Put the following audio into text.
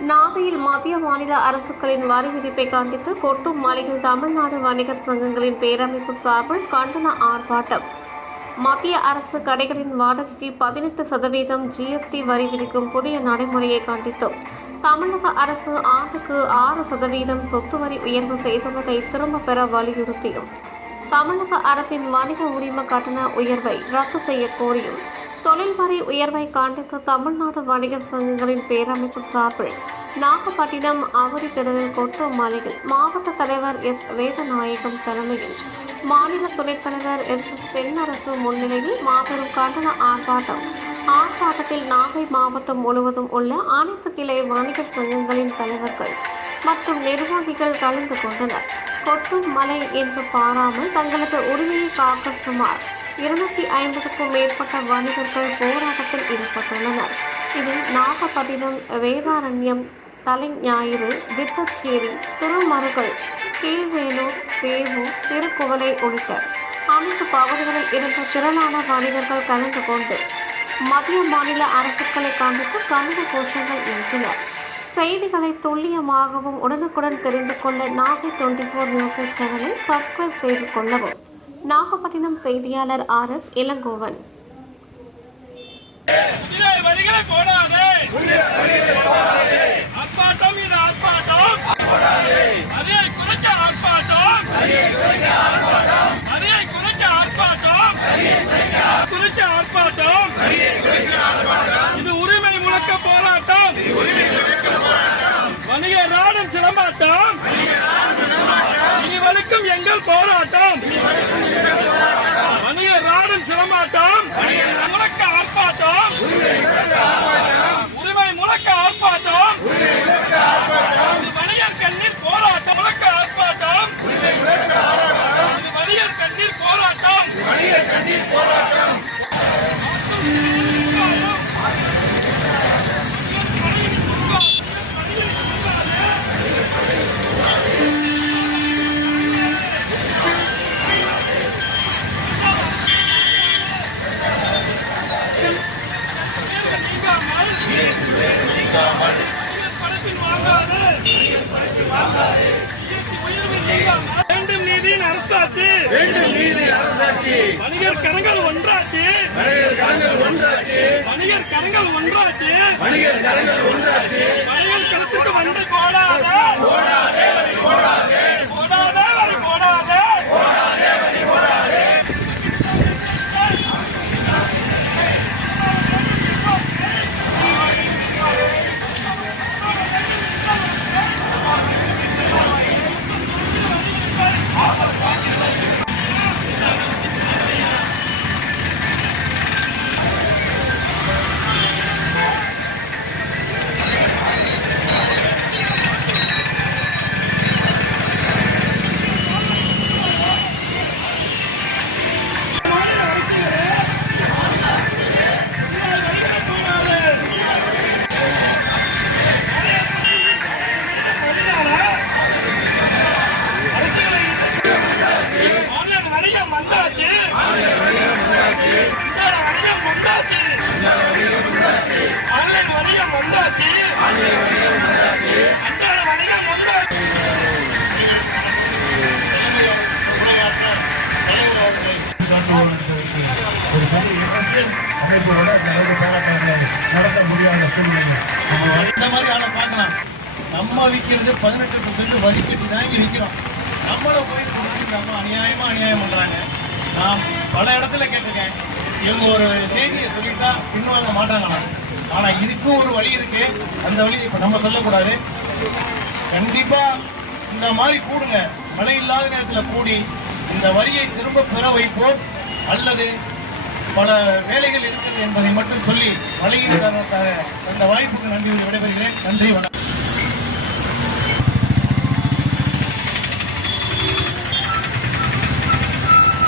நாகையில் மத்திய மாநில அரசுகளின் வரி விதிப்பை கண்டித்து கொட்டும் மலையில் தமிழ்நாடு வணிகர் சங்கங்களின் பேரமைப்பு சார்பில் கண்டன ஆர்ப்பாட்டம். மத்திய அரசு கடைகளின் வாடகைக்கு 18% ஜிஎஸ்டி வரி விதிக்கும் புதிய நடைமுறையை கண்டித்தும், தமிழக அரசு ஆண்டுக்கு 6% சொத்து வரி உயர்வு செய்துள்ளதை திரும்பப் பெற வலியுறுத்தியும், தமிழக அரசின் வணிக உரிம கட்டண உயர்வை ரத்து செய்ய கோரியும், தொழில் வரி உயர்வை கண்டித்து தமிழ்நாடு வணிகர் சங்கங்களின் பேரமைப்பு சார்பில் நாகப்பட்டினம் அவரி திடலில் கொட்டும் மலையில் மாவட்ட தலைவர் எஸ். வேதநாயகம் தலைமையில், மாநில துணைத் தலைவர் எஸ். தென்னரசு முன்னிலையில் மாபெரும் கண்டன ஆர்ப்பாட்டம். ஆர்ப்பாட்டத்தில் நாகை மாவட்டம் முழுவதும் உள்ள அனைத்து கிளை வணிகர் சங்கங்களின் தலைவர்கள் மற்றும் நிர்வாகிகள் கலந்து கொண்டனர். கொட்டும் மலை என்று பாராமல் தங்களது உரிமையை காக்க சுமார் 250க்கும் மேற்பட்ட வணிகர்கள் போராட்டத்தில் ஈடுபட்டுள்ளனர். இதில் நாகப்பட்டினம், வேதாரண்யம், தலைஞாயிறு, திட்டச்சேரி, திருமருகல், கீழ்வேலூர், தேவூர், திருக்குவளை உள்ளிட்ட அனைத்து பகுதிகளில் இருந்த திரளான வணிகர்கள் கலந்து கொண்டு மத்திய மாநில அரசுகளை கண்டித்து கண்டன கோஷங்கள் எழுப்பினர். செய்திகளை துல்லியமாகவும் உடனுக்குடன் தெரிந்து கொள்ள நாகை 24 நியூஸ் சேனலை சப்ஸ்கிரைப் செய்து கொள்ளவும். நாகப்பட்டினம் செய்தியாளர் RS இளங்கோவன். இது உரிமை முழக்க போராட்டம். வணிக நாடும் சிலம்பாட்டம். இனி வலிக்கும் எங்கள் போராட்டம். வணிக நாடும் சிலம்பாட்டம். முழக்க ஆர்ப்பாட்டம். உரிமை முழக்க ஆர்ப்பாட்டம். இது வணிகர் கண்ணீர் போராட்டம். முழக்க ஆர்ப்பாட்டம். இது வணிகர் கண்ணீர் போராட்டம். வேண்டும் நீதியின் அரசாட்சி. வணிகர் கரங்கள் ஒன்றாச்சு. வணிகர் கரங்கள் ஒன்றாச்சு. வணிகர் கருத்துக்கு வந்து போடாதே. அமைப்போட நடத்த முடியாத சூழ்நிலை இந்த மாதிரி ஆளை பார்க்கலாம். நம்ம விற்கிறது 18% வரி கட்டி தான் இங்கே விற்கிறோம். நம்மளை போய் நம்ம அநியாயம் பண்றாங்க. நான் பல இடத்துல கேட்டிருக்கேன். இவங்க ஒரு செய்தியை சொல்லிட்டா பின்வாங்க மாட்டாங்களாம். ஆனா இதுக்கும் ஒரு வழி இருக்கு. அந்த வழி இப்ப நம்ம சொல்லக்கூடாது. கண்டிப்பா இந்த மாதிரி கூடுங்க. மழை இல்லாத நேரத்தில் கூடி இந்த வரியை திரும்ப பெற வைப்போம். அல்லது பல வேலைகள் இருக்கிறது என்பதை மட்டும் சொல்லி மழையின் காரணத்தாக அந்த வாய்ப்புக்கு நன்றி விடைபெறுகிறேன். நன்றி, வணக்கம்.